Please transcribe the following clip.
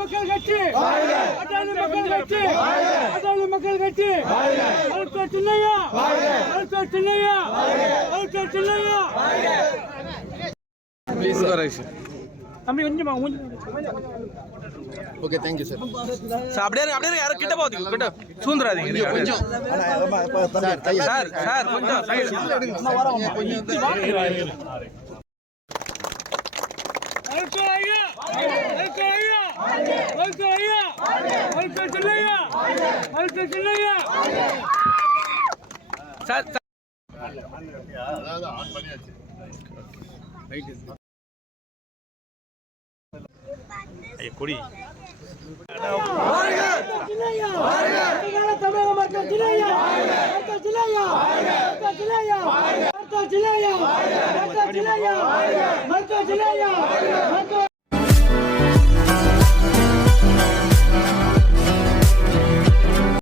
மக்கள் கட்சி அட்டாளி மக்கள் கட்சி அட்டாளி மக்கள் கட்சி அழுத்த சின்னையா அழுத்த சின்னையா அழுத்த சின்னையா தம்பி கொஞ்சம் ஓகே தேங்க்யூ சார் சார் அப்படியே அப்படியே யாரும் கிட்ட போகாதீங்க கிட்ட. சூந்துராதீங்க கொஞ்சம் சார் சார் சார் கொஞ்சம் side. அழுத்த ஐயா அழுத்த ஐயா அழுத்த ஐயா அழுத்த சின்னையா அழுத்த சின்னையா சார் கொடி தமிழக மக்கள் ஜிலையா ஜிலையா ஜிலையா ஜிலையா ஜில்லையா மக்கள்